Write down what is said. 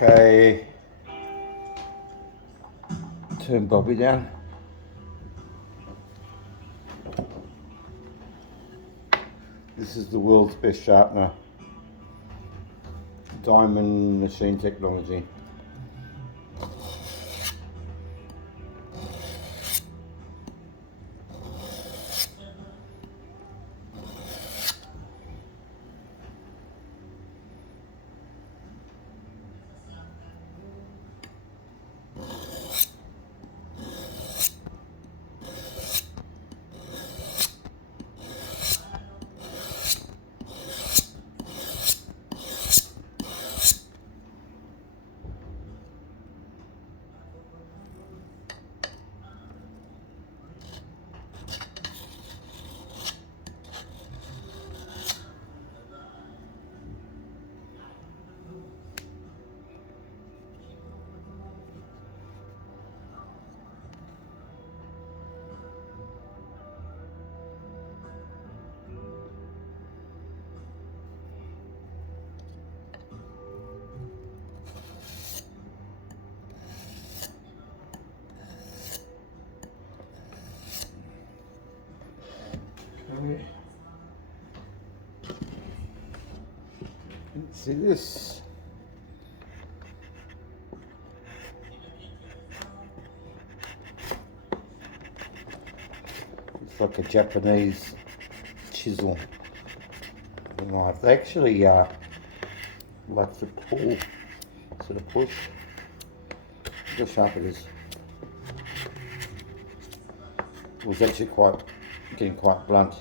Okay, turn Bobby down. This is the world's best sharpener, diamond machine technology. Okay. See this? It's like a Japanese chisel knife. They actually like to pull instead of push. Look how sharp it is. It was actually getting quite blunt.